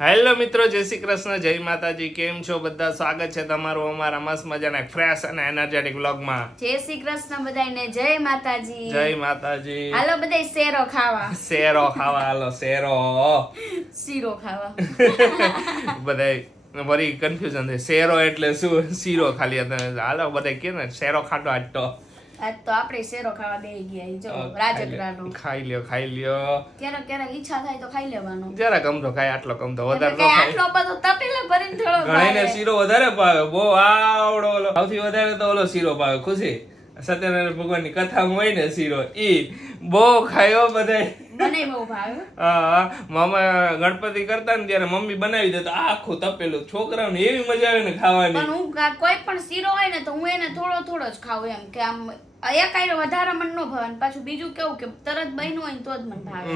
Hello મિત્રો, જય શ્રી કૃષ્ણ, જય માતાજી. કેમ છો બધા? સ્વાગત છે તમારું અમારા મસ્ત મજાના ફ્રેશ અને એનર્જેટિક વ્લોગમાં. જય શ્રી કૃષ્ણ બધાને, જય માતાજી. જય માતાજી. હાલો બધાય શેરો ખાવા. શેરો ખાવા હાલો, શેરો. શીરો ખાવા. બધાય વળી કન્ફ્યુઝન થાય, શેરો એટલે શું, શીરો ખાલી હતા. હાલો બધાય કે ને શેરો ખાટો આજ તો આપણે શેરો ખાવા બેહી ગયા. જો રાજગરાનો ખાઈ લ્યો. ક્યારેક ઈચ્છા થાય તો ખાઈ લેવાનો. જરા કમતો ખાય, આટલો કમતો વધારે એટલે કે આટલો બધો તપેલા ભરીને થોડો ઘણીને શીરો વધારે ભાવે. બહુ આવડો ઓલો સૌથી વધારે તો ઓલો શીરો ભાવે. ખુશી સત્યનારાયણ ભગવાનની કથામાં હોય ને શીરો, ઈ બહુ ખાયો બધાય. મને બહુ ભાવે. હા, મમ્મી ગણપતિ કરતા ને ત્યારે મમ્મી બનાવી દેતા આખું તપેલું. છોકરાઓને એવી મજા આવે ને ખાવાની. પણ હું કોઈ પણ શીરો હોય ને તો હું એને થોડો જ ખાઉં, એમ કે આમ એકાયરો વધારે મને ન ભાવે. પાછું બીજું કેવું કે તરત બન્યું હોય ને તો જ મને ભાવે.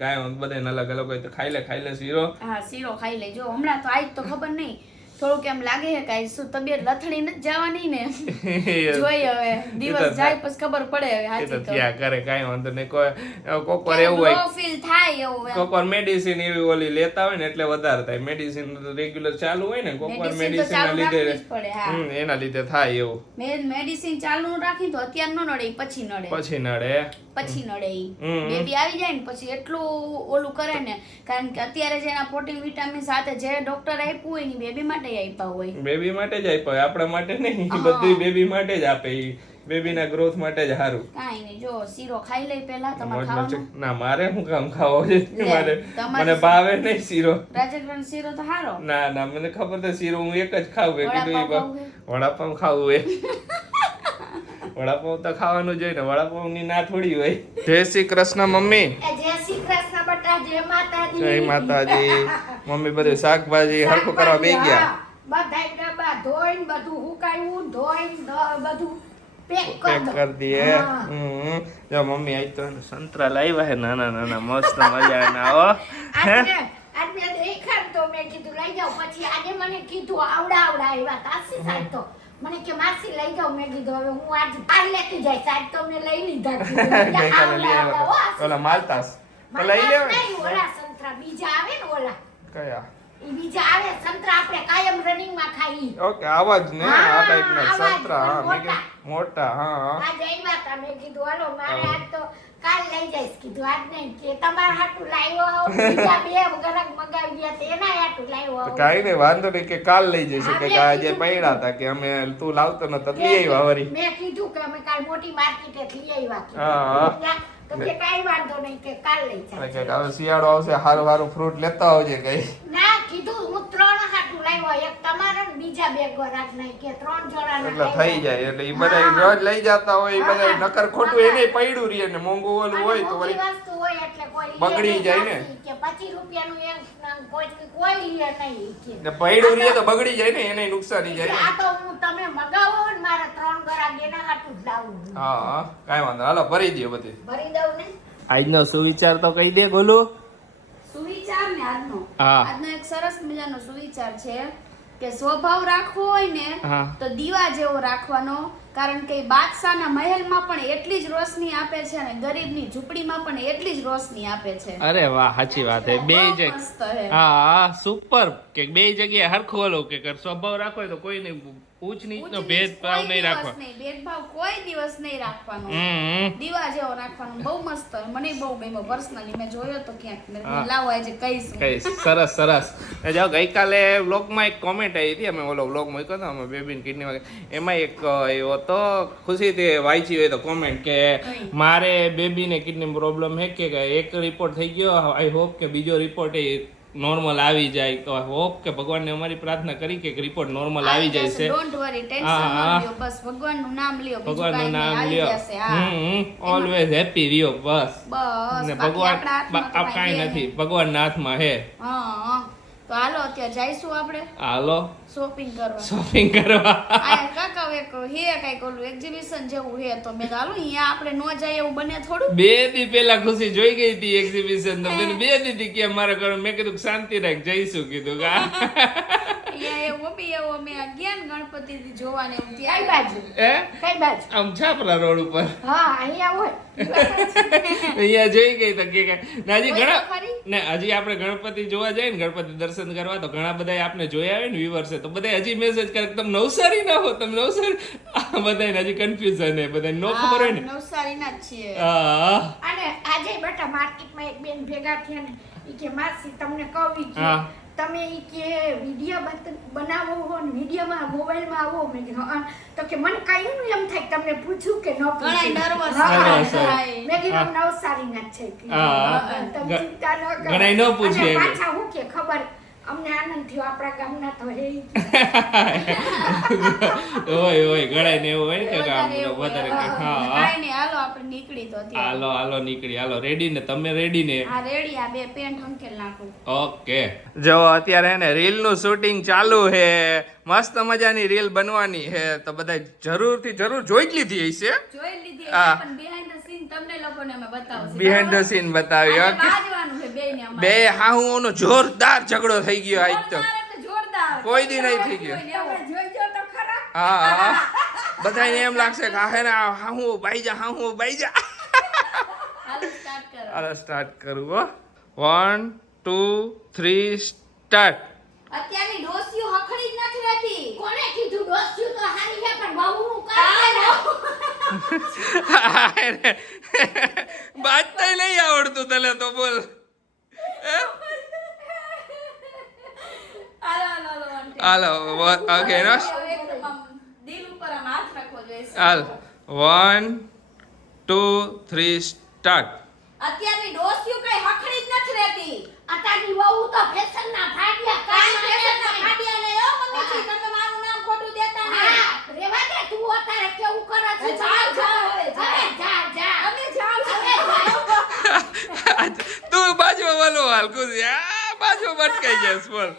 કાંઈ બધાને અલગ અલગ હોય તો ખાઈ લે શીરો. હા, શીરો ખાઈ લે. જો હમણાં તો આજ તો ખબર નહીં, થોડું કેમ લાગે છે કે શું તબિયત લથડી નથી જવાની ને. જોઈએ હવે દિવસ જાય પછી ખબર પડે. હવે એ તો હાચી તો થયા કરે, કાંઈ વાંધો નહીં. કોકવાર એવું હોય, લો ફીલ થાય એવું એમ. કોકવાર મેડિસિન એવી ઓલી લેતા હોય ને એટલે વધારે થાય. મેડિસિન રેગ્યુલર ચાલુ હોય ને, કોકવાર Medicine મેડિસિન તો ના ચાલુ લીધે રાખવી જ પડે. હા, એના લીધે થાય એવું. મેડિસિન ચાલુ રાખી તો અત્યારે ન નડે, પછી નડે. પછી નડે. ઈ બેબી આવી જાય ને પછી એટલું ઓલું કરે ને, કારણ કે અત્યારે જે એના પ્રોટીન વિટામિન સાથે જે ડોક્ટર આપ્યું હોય ને બેબી માટે જ આપ્યા હોય. બેબી માટે જ આપ્યો, આપણા માટે નહીં. બધું બેબી માટે જ આપે. બેબીના ગ્રોથ માટે જ સારું. કાંઈ નહીં, જો શીરો ખાઈ લઈ પહેલા તમારે ખાવાનું. ના, મારે શું કામ ખાવો છે? તમારે મને ભાવે નહીં શીરો. રાજગરાનો શીરો તો હારો. ના, મને ખબર છે શીરો હું એક જ ખાવું. કીધું વડાપાવ ખાવું એ વડાપાવ તો ખાવાનું જોઈએ ને, વડાપાવ ની ના થોડી હોય. જય શ્રી કૃષ્ણ મમ્મી. જય શ્રી કૃષ્ણ બેટા, જય માતાજી. જય માતાજી. મમ્મી બધું શાકભાજી હરખું કરવા બે ગયા. બધાય ડબ્બા ધોઈને બધું હુકાયું, ધોઈને બધું પેક કરી દઈએ. જો મમ્મી આજ તો સંતરા લાવ્યા છે, નાના મસ્ત મજાના. હો આજે દેખાડ તો મેં કીધું લઈ જાવ. પછી આજે મને કીધું આવડા આવ્યા તાસી સાહેબ તો મને કે માસી લઈ જાવ. મેં કીધું હવે હું આજ બહાર લેતી જાય. સાહેબ તો મેં લઈ લીધા. ઓલા માલતાસ તો લઈ લેવા. ઓલા સંતરા બીજા આવે ને, ઓલા કયા ઈ બીજા આવે સંતરા, આપણે કાયમ રનિંગ માં ખાઈ. ઓકે, આવા જ ને, આ ટાઈપ ના આવા જ, સંતરા. હા, મેં કીધું મોટા. હા, આ જઈવા તા. મેં કીધું હાલો મારે આજ તો કાલ લઈ જઈશ. કીધું આજ નહીં કે તમારા હાટું લાવ્યો. બીજા બે ગરક મગાવી ગયા તે એના હાટું લાવ્યો. કાઈ નહીં, વાંધો નહીં કે કાલ લઈ જઈશું. કે આજે પડ્યા હતા કે અમે તું લાવતો ન તો લઈ આવ્યા વરી. મેં કીધું કે અમે કાલ મોટી માર્કેટે લઈ આવ્યા. હા, તો કે કાઈ વાંધો નહીં કે કાલ લઈ જાય. હવે શિયાળો આવશે, હારું ફ્રૂટ લેતા આવજે કઈ. ના, કીધું હું 3 હાટું લાવ્યો. એક તમારા ને બીજા બે ગરાક નહીં કે 3 જણાના એટલે થઈ જાય. એટલે ઈ બધા રોજ લઈ જતા હોય. ઈ બધા નકર ખોટું એને પડ્યું રહે ને, મોંઘું ઓલું હોય તો વળી વસ્તુ હોય એટલે કોઈ બગડી જાય ને. કે 25 રૂપિયાનું એક કોઈ લે નહીં કે. ને પડ્યું રહે તો બગડી જાય ને, એને નુકસાની જાય આ તો હું તમે મગાવો ને મારા 3 ગરાક એના હાટું જ લાવું. હા, કાઈ વાંધો. હાલો ભરી દઈએ બધી. ભરી દઉં ને. આજનો સુવિચાર તો કહી દે ગોલુ. સુવિચાર ને આજનો હા. આજનો એક સરસ મજાનો સુવિચાર છે કે સ્વભાવ રાખવો હોય ને હા. તો દીવા જેવો રાખવાનો. કારણ કે બાદશાહના મહેલમાં પણ એટલી જ રોશની આપે છે અને ગરીબની ઝૂંપડીમાં પણ એટલી જ રોશની આપે છે. અરે વાહ, સાચી વાત છે. બે બહુ જગ્યા. મસ્ત છે. હા, સુપર. કે બે જગ્યાએ હરખું ઓલું કે સ્વભાવ રાખવો હોય તો કોઈને ઊંચ નીચ નો ભેદભાવ કોઈ નહીં દિવસ રાખવો. નહીં, ભેદભાવ કોઈ દિવસ નહીં રાખવાનો. હમ. દીવા જેવો રાખવાનો. બહુ મસ્ત છે. મને બહુ ગમ્યો પર્સનલી. મેં જોયો તો ક્યાંક. મેં કીધું લાવો આજે કહીશું. કઈ સરસ. જો ગઈકાલે વ્લોગમાં એક કોમેન્ટ આવી હતી. અમે ઓલો વ્લોગ મૂક્યો હતો અમે બેબીની કિડની વાગે. એમાં એક એવો તો ખુશી તે વાંચી હોય તો કોમેન્ટ કે મારે બેબીને કિડની પ્રોબ્લેમ હે કે એક રિપોર્ટ થઈ ગયો, આઈ હોપ કે બીજો રિપોર્ટ એ નોર્મલ આવી જાય. તો હોપ કે ભગવાનને અમારી પ્રાર્થના કરી કે રિપોર્ટ નોર્મલ આવી જાય છે. ડોન્ટ વરી, ટેન્શન ન લ્યો. બસ ભગવાનનું નામ લ્યો. ભગવાનનું નામ આવી લ્યો. જશે. હા, ઓલવેઝ હેપી રહ્યો બસ. બસ ને બાકી ભગવાન આપણા હાથમાં તો કાંઈ કાંઈ નથી, ભગવાનના હાથમાં હે. હા, તો હાલો અત્યારે જઈશું આપણે હાલો શોપિંગ કરવા. શોપિંગ કરવા. આ કાકા એક હે કઈક ઓલું એક્ઝિબિશન જેવું હે, તો મેં હાલો અહીંયા આપણે ન જાય એવું બને થોડું. 2 દી પહેલા ખુશી જોઈ ગઈ હતી એક્ઝિબિશન. તો મને 2 દી કે મારે કરવું. મેં કીધું શાંતિ રાખ, જઈશું કીધું. અહીંયા એવું મમ્મી એવો અમે ગયા ને ગણપતિજી જોવાને એમ કઈ ત્યાં બાજુ કઈ બાજુ આમ છાપરા રોડ ઉપર હા અહીંયા હોય અહીંયા જોઈ ગઈ તો કે ને હજી કોઈ ઘણા તો ખરી? ને હજી આપણે ગણપતિ જોવા જાય ને ગણપતિ દર્શન કરવા તો ઘણા બધા આપણે જોયા આવે ને વ્યુઅર્સે તો બધા હજી મેસેજ કરે કે તમે નવસારી ના હો તમે નવસારી બધાને હજી કન્ફ્યુઝન હે બધાને નો ખબર હોય ને નવસારીના જ છીએ હા અને આજે બેટા માર્કેટમાં એક બેન ભેગા થયા ને ઈ કે માસી તમને કહું ઈ કે હા. તમે ઈ કે વિડિયો બનાવો હો ને વિડિયોમાં મોબાઈલમાં આવો મેં કીધું હા. તો કે મને કયું ને એમ થાય તમને પૂછ્યું કે ન પૂછ્યું ઘણાય nervous હા. થાય. મેં કીધું નવસારીના જ છે કીધું. હા. તમે ચિંતા ન કરો ઘણાય ન પૂછે અને એમ. પાછા હું કે ખબર અમને આનંદ થયો આપણા ગામના તો હે ઈ. ઓય ગળાય ને એવું હોય ને કે વધારે એવું વધારે હોય. હા કાંઈ નહીં, હાલો આપણે નીકળી તો અત્યારે. હાલો હાલો નીકળી હાલો રેડી ને તમે રેડી ને હા રેડી, આ બે પેન્ટ હંકેલ નાખું. ઓકે જો અત્યારે હે ને રીલ નું શૂટિંગ ચાલુ હે મસ્ત મજાની રીલ બનવાની હે તો બધા જરૂર જોઈ જ લીધી હશે જોઈ લીધી હા. પણ behind the scene તમને લોકોને અમે બતાવશું. બિહાઇન્ડ ધ બરાબર? સીન બતાવી આજે ઓકે બાજવાનું છે બેયને અમારે. બે હાહુઓનો જોરદાર ઝઘડો થઈ ગયો આજ તો જોરદાર એટલે જોરદાર. કોઈ દી નહીં થઈ ગયો. કોઈને એવું. તમે જોઈજો તો ખરા હા બધાને એમ લાગશે કે આ હે ને હાહુ બાઈ જા હાલો start કરો. હાલો સ્ટાર્ટ કરું હો 1 2 3 સ્ટાર્ટ અત્યારની ડોસીઓ હખડી જ નથી રહેતી. કોને કીધું ડોસ્યું તો હારી છે પણ બહુનું કાઢે ને બાજતાય નહીં આવડતું તને તો બોલ હે? હાલો, ઓકે નો એકદમ આમ દિલ ઉપર આમ હાથ રાખવો જોઈએ. હાલ 1 2 3 સ્ટાર્ટ અત્યારની ડોસીઓ કઈ હખડી જ નથી રહેતી. અતાની વહુ તો ફેશનના ફાડ્યા કાંઈ કાંઈ ફેશનના ફાડ્યા નહીં હો મમ્મીજી. તમે મારું નામ ખોટું દેતા નહીં. હા રેવા દે તું અત્યારે કેવું કરે છે જાઓ, જાઓ હવે, જાઓ. હવે જા અમે જાઓ છો. હવે જા. તું બાજુ વાલો હાલ કુદી આ બાજુ ભટકાઈ જઈશ બોલ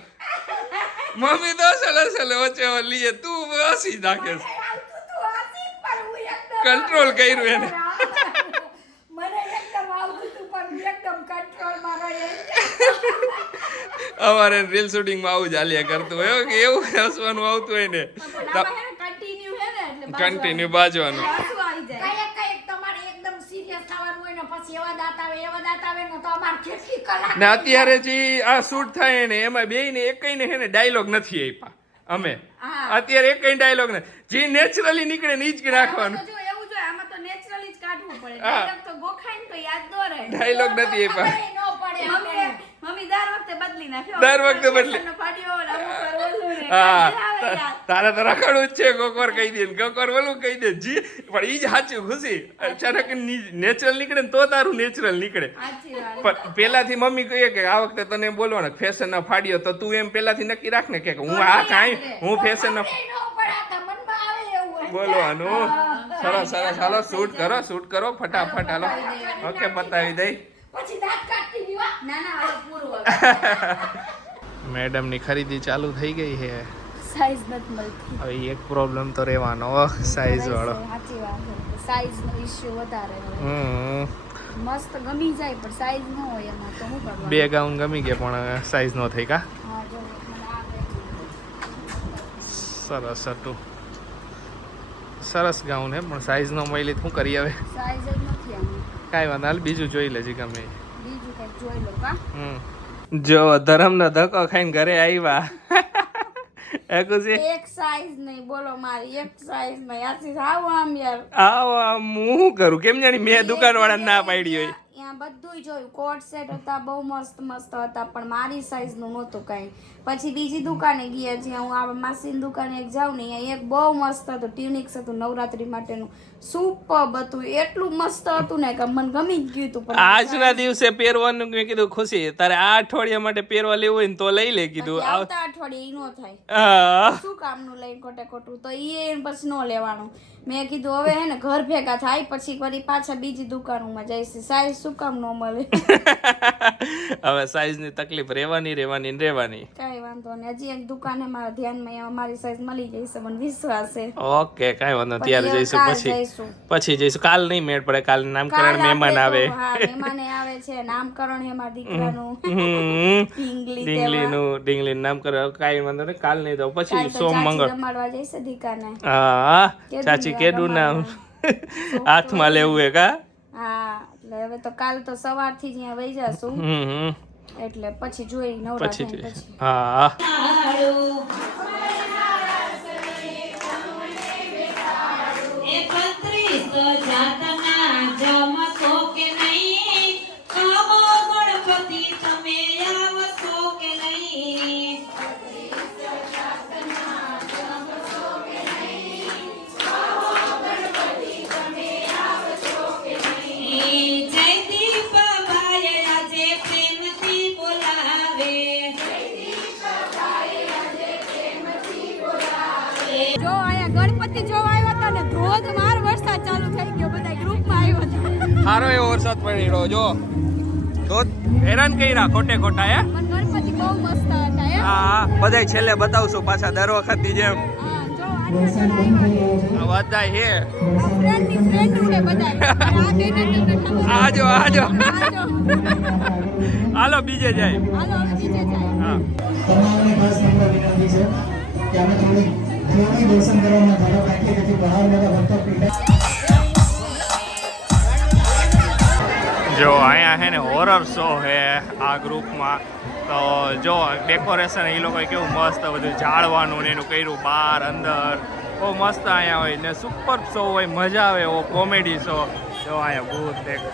મમ્મી તો સલે વચ્ચે લીએ તું હસી નાખેશ આવતું તું હસી પણ હું એકદમ કંટ્રોલ કર્યું એને મને એકદમ આવતું તું પણ એકદમ કંટ્રોલમાં રહે અમારે રીલ શૂટિંગ માં આવું જ હાલ્યા કરતું હોય હો કે એવું હસવાનું આવતું હોય ને પણ આમાં હે ને continue હે ને એટલે બાજવાનું. કન્ટિન્યુ બાજવાનું હસવું આવી જાય. કઈક તમારે એકદમ સિરિયસ થવાનું હોય ને પછી એવા દાંત આવે ને તો અમાર કેટલી કલાક ને અત્યારે જે આ શૂટ થાય ને એમાં બેય ને એકઈ ને હે ને ડાયલોગ નથી આપ્યા અમે હા. અત્યારે એકઈ ડાયલોગ ને જે નેચરલી નીકળે ને ઈ જ રાખવાનું આમાં તો જો એવું જોઈએ, આમાં તો naturally જ કાઢવું પડે. હા. Dialogue તો ગોખાય ને તો યાદ ન રહે. ડાયલોગ નથી આપ્યા ખબરેય ન પડે મમ્મી દર વખતે બદલી નાખ્યો. દર વખતે બદલી. ફેશનનો પાડ્યો ને અમુક વાર ઓલું ને. હા કાંઈ આવે યાદ. તારે તો રખડવું જ છે કોકવાર કહી દે ને કોકવાર ઓલું કહી દે જી પણ ઈ જ સાચું ખુશી અચાનક નેચરલ નીકળે ને તો તારું નેચરલ નીકળે સાચી વાત. પણ પેલાથી મમ્મી કહે કે આ વખતે તને બોલવાનો ફેશન ના ફાડ્યો તો તું એમ પેલાથી નક્કી રાખ ને કે હું તો આ નહીં કાંઈ યાદ રહે. હું ફેશન નો ખબરેય ન પડાતા મનમાં આવે એવું હોય બોલવાનું સરસ હાલો શૂટ કરો ફટાફટ હાલો પતાવી દઈએ. ઓકે બતાવી દઈ પછી દાંત કાઢતી દીવા ના ના હવે પૂરું હવે. મેડમ ની ખરીદી ચાલુ થઈ ગઈ છે સાઈઝ નથી મળતી. હવે એક પ્રોબ્લેમ તો રહેવાનો સાઈઝ વાળો સાચી વાત છે. સાઈઝ નો ઇશ્યુ વધારે હોય. મસ્ત ગમી જાય પણ સાઈઝ ન હોય એમાં તો શું કરવાનું? બે ગાઉન ગમી ગયા પણ સાઈઝ નો થઈ કા હા જો મને આ સરસ હતું સરસ ગાઉન હે પણ સાઈઝ નો મળી શું કરી હવે સાઈઝ જ નથી આમાં. કાંઈ વાંધો હાલ બીજું જોઈ લેજે ગમે એ. બીજું કંઈક જોઈ લો કા. જો ધરમનો ધક્કો ખાઈને ઘરે આવ્યા એ ખુશી એક સાઈઝ નહીં બોલો મારી એક સાઈઝ માં યાસી આવ આમ યાર. આવો આમ હું શું કરું કેમ જાણી મેં દુકાન વાળા ના પાડી હોય ત્યાં બધુંય જોયું કોટ સેટ હતા બહુ મસ્ત હતા પણ મારી સાઈઝ નું નહોતું કાંઈ. પછી બીજી દુકાને ગયા જ્યાં હું આ માસીની દુકાને એક જાઉં ને અહીંયા એક બહુ મસ્ત હતું ટ્યુનિક્સ હતું નવરાત્રી માટેનું સુપર હતું એટલું મસ્ત હતું ને કે મને ગમી જ ગયું હતું પણ આજના દિવસે પહેરવાનું મેં કીધું ખુશી તારે આ અઠવાડિયા માટે પહેરવા લેવું હોય ને તો લઈ લે કીધું પછી આવતા અઠવાડિયે ઈ નો થાય આ શું કામનું લઈને ખોટે ખોટું તો ઈ પછી નો લેવાનું. મેં કીધું હવે હે ને ઘર ભેગા થાય પછી વળી પાછા બીજી દુકાનોમાં જઈશ સાઈઝ શું શું કામ ન મળે? હવે સાઈઝની તકલીફ રહેવાની કાંઈ વાંધો નહીં. હજી એક દુકાને મારા ધ્યાનમાં અમારી સાઈઝ મળી જશે, મને વિશ્વાસ છે. ઓકે કાંઈ વાંધો નહીં. ત્યારે જઈશું. કાલ જઈશું. પછી જઈશું. કાલ નહીં મેળ પડે, કાલ નામકરણ મહેમાન આવે. હા, મહેમાને આવે છે, નામકરણ છે મારા દીકરાનું. ઢીંગલી નામકરણ. કાંઈ વાંધો નહીં, કાલ નહીં જાવ. પછી સોમ મંગળ રમાડવા જઈશે દીકાને. હા, ચાચી કેડું નામ હાથમાં લેવું હે કા? હા, એટલે હવે તો કાલ તો સવારથી જ અહીંયા વહી જશું. એટલે પછી જોઈ નવરા થઈને પછી. હા જો આયા ગણપતિ જોવા આવ્યા હતા ને ધોધમાર વરસાદ ચાલુ થઈ ગયો, બધા ગ્રુપમાં આવ્યા હતા. સારો એવો વરસાદ પડ્યો જો. તો હેરાન કર્યા ખોટે ખોટા હે. પણ ગણપતિ બહુ મસ્ત હતા હે. હા, બધાય છેલ્લે બતાવશું પાછા દર વખતની જેમ. હા, જો બધાય હે. ફ્રેન્ડની ફ્રેન્ડ છે બધાય. આજો હાલો બીજે જાય. હાલો હવે બીજે જાય. હા તમામને ખાસ નમ્ર વિનંતી છે કે અમે થોડી દર્શન કરવાના ધારા રાખીએ જેથી બહાર બધા ભક્તો પીડા. જો અહીંયા હે ને હોરર શો હે આ ગ્રુપમાં. તો જો ડેકોરેશન એ લોકોએ કેવું મસ્ત બધું ઝાડવાનું ને એનું કર્યું બહાર અંદર. બહુ મસ્ત અહીંયા હોય ને સુપર શો હોય, મજા આવે એવો કોમેડી શો. જો અહીંયા ભૂત દેખ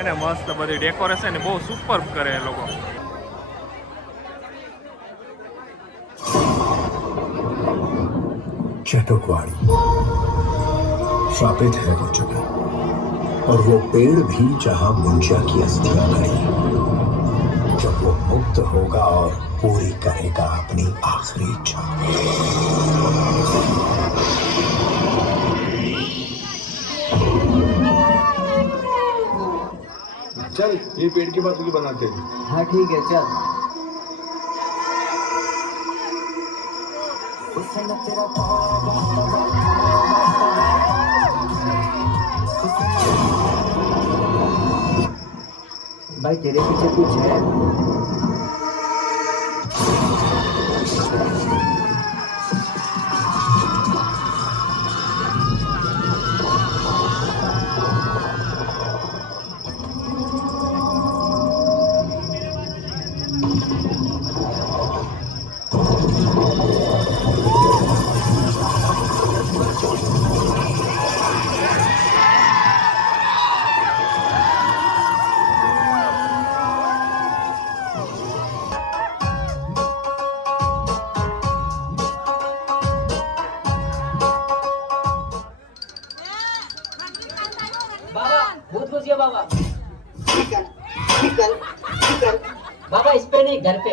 એને મસ્ત બધું ડેકોરેશન બહુ સુપર કરે એ લોકો. चटुकवाड़ी श्रापित है वो जगह और वो पेड़ भी जहां मुंशिया की अस्थियां गड़ी। जब वो मुक्त होगा और पूरी करेगा अपनी आखिरी इच्छा। चल ये पेड़ की बात बनाते हैं। हाँ ठीक है चल। भाई तेरे पीछे कुछ है? बहुत खुशी है बाबा। बाबा इस पे नहीं, घर पे।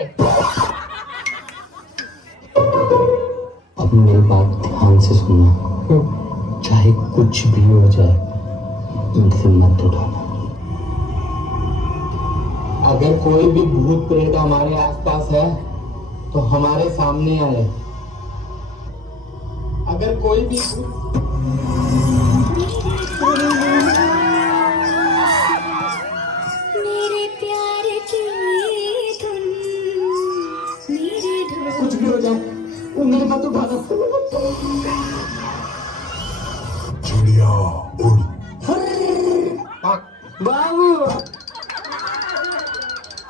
अब मेरी बात ध्यान से सुनना, चाहे कुछ भी हो जाए मुझसे मत उठाना। अगर कोई भी भूत प्रेत हमारे आसपास है तो हमारे सामने आए। अगर कोई भी कुछ भी हो जाए मेरे मत उठाना। चिड़िया उड़। बाबू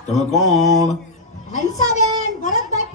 તમે કોણ? હંસાબેન ભરતભાઈ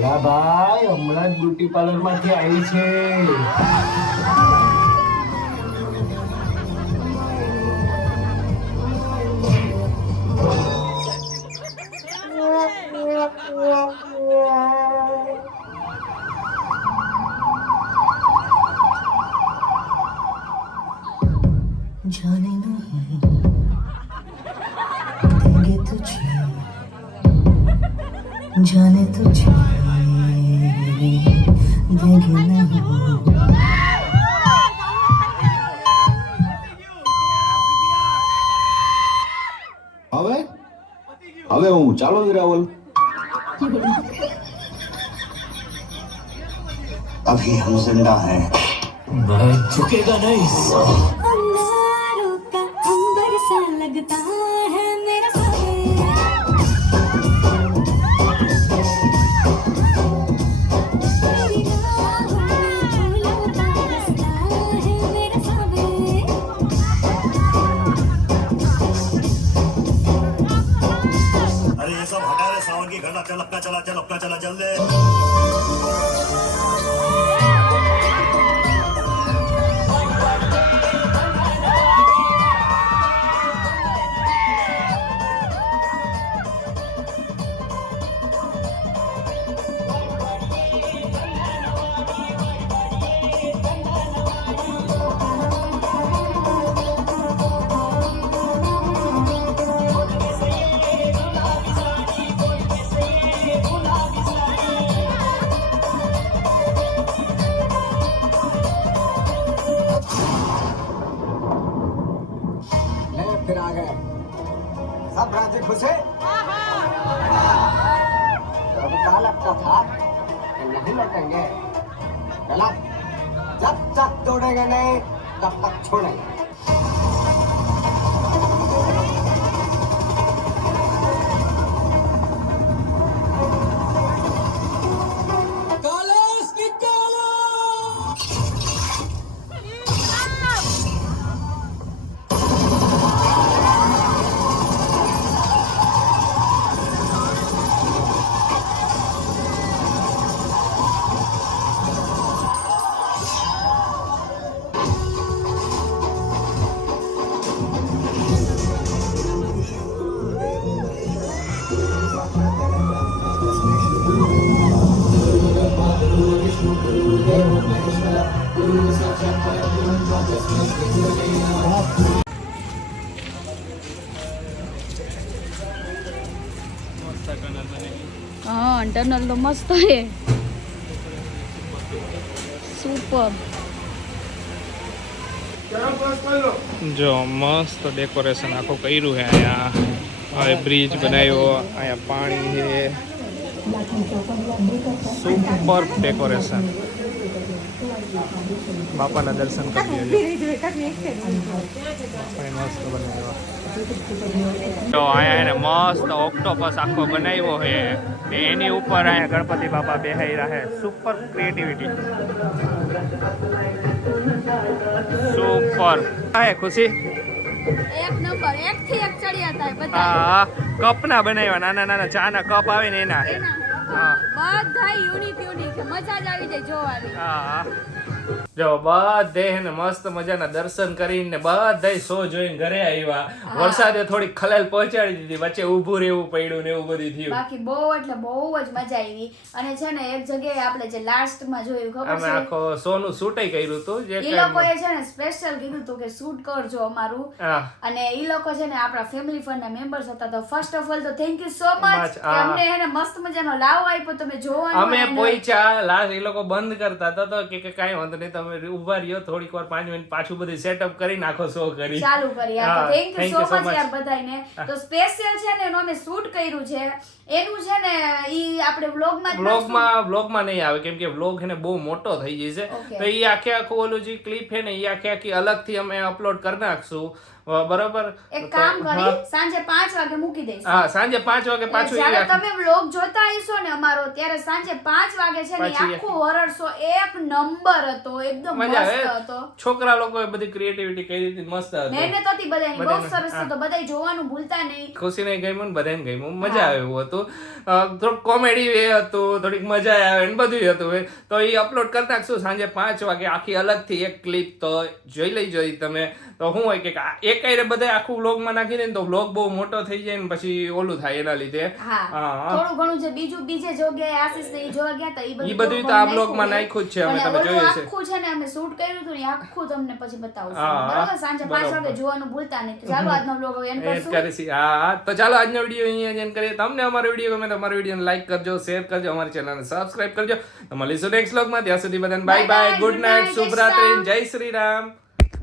અલા ભાઈ હમણાં જ બ્યુટી પાર્લર માંથી આવી છે. जाने नहीं देंगे तुझे जाने तुझे देंगे नहीं હવે હું ચાલો જ રાવલ. अभी हम जिंदा हैं. मैं झुकेगा नहीं. अंगारों का अंबर सा लगता है मेरा अरे ये सब हटा रे सावन की घटा. चल अपना चला जल्दी. फिर आ गए सब राजी खुश है. अब क्या लगता था कि नहीं लौटेंगे. गलत. जब तक तोड़ेंगे नहीं तब तक छोड़ेंगे. हाँ टनल तो मस्त है सुपर જો મસ્ત ડેકોરેશન આખું કર્યું છે અહીંયા. હવે બ્રિજ બનાવ્યો, અહીંયા પાણી છે, સુપર ડેકોરેશન. બાપાના દર્શન કરી લેજો. મસ્ત બનાવ્યો. તો અહીંયા એને મસ્ત ઓક્ટોપસ આખો બનાવ્યો છે. એની ઉપર અહીંયા ગણપતિ બાપા બેહાઈ છે. Super creativity, super. હા ખુશી एक नंबर एक थी एक चढ़िया था बता હા કપના બનાવ્યા, નાના નાના ચાના કપ આવે ને એના. હા બધા યુનિક મજા જ આવી જાય જોવાની. હા જો બધે ને મસ્ત મજાના દર્શન કરીને બધા શો જોઈને ઘરે આવ્યા. વરસાદે થોડી ખલેલ પહોંચાડી દીધી, વચ્ચે ઊભું રહેવું પડ્યું ને એવું બધું થયું. બાકી બહુ એટલે બહુ જ મજા આવી. અને છે ને એક જગ્યાએ આપણે જે લાસ્ટમાં જોયું ખબર અમે છે આખો શોનું શૂટ કર્યું હતું. જે એ લોકોએ છે ને સ્પેશિયલ કીધું હતું કે શૂટ કરજો અમારું. હા અને એ લોકો છે ને આપણા ફેમિલી ફંડ ના મેમ્બર્સ હતા. તો ફર્સ્ટ ઓફ ઓલ તો થેન્ક યુ સો મચ કે અમને એને મસ્ત મજાનો લાવો આપ્યો. તમે જોવાનું અમે પહોંચ્યા લાસ્ટ એ લોકો બંધ કરતા હતા તો કે કાંઈ વાંધો નહીં, તમે ઉભા રહ્યો થોડીક વાર 5 મિનિટ, પાછું બધું સેટઅપ કરીને આખો શો કરી ચાલુ કરી. તો થેન્ક યુ સો મચ યાર બધાને. હા. તો સ્પેશિયલ છે ને એનું અમે શૂટ કર્યું છે. એનું છે ને ઈ આપણે વ્લોગમાં વ્લોગમાં નહીં આવે કેમ કે વ્લોગ છે ને બહુ મોટો થઈ જશે. Okay. તો એ આખે આખું ઓલું જે ક્લિપ છે ને એ આખી અલગથી અમે અપલોડ કરી નાખશું. બરોબર એક કામ કરી સાંજે 5 વાગે મૂકી દઈશ. હા સાંજે 5 વાગે પાછું જ્યારે તમે વ્લોગ જોતા આવીશો ને અમારો ત્યારે સાંજે 5 વાગે છે ને પાછી આખો હોરર શો એક નંબર હતો, એકદમ મજા મસ્ત આવે. હતો. છોકરા લોકોએ બધી ક્રિએટિવિટી કરી હતી, મસ્ત હતું. મહેનત હતી બધાની, બહુ બધાને, સરસ હા. હતો. બધાય જોવાનું ભૂલતા નહીં. ખુશીને ગમ્યું ને બધાને ગમ્યું, મજા આવે એવું હતું. થોડુંક કોમેડી એ હતું, થોડીક મજા આવે ને બધું હતું. તો એ અપલોડ કરી નાખશું સાંજે 5 વાગે આખી અલગથી એક ક્લિપ, તો જોઈ લેજો ઈ તમે. તો શું હોય કે એક આયરે બધા આખું વ્લોગમાં નાખી દે ને તો વ્લોગ બહુ મોટો થઈ જાય ને પછી ઓલું થાય એના લીધે. હા, થોડું ઘણું જે બીજે જગ્યાએ આશીષ ને ઈ જોવા ગયા હતા ઈ બધું તો આ બ્લોગમાં નાખ્યું જ છે, અમે તમે જોયું હશે. આખું છે ને અમે શૂટ કર્યું હતું ને આખું તમને પછી બતાવું છું. હા, બરાબર, સાંજે 5 બરાબર. વાગે જોવાનું ભૂલતા નહીં. તો ચાલો આજનો બ્લોગ એન્ડ એડ કરશું. કરીશું. હા, તો ચાલો આજનો વિડીયો અહીંયા જ એન્ડ કરીએ. તમને અમારો વિડીયો ગમે તો અમારો વિડીયોને લાઈક કરજો, શેર કરજો, અમારી ચેનલને સબસ્ક્રાઇબ કરજો. તો મળીશું નેક્સ્ટ વ્લોગમાં. ત્યાં સુધી બધાને બાય બાય, ગુડ નાઇટ, શુભરાત્રી, જય શ્રી રામ.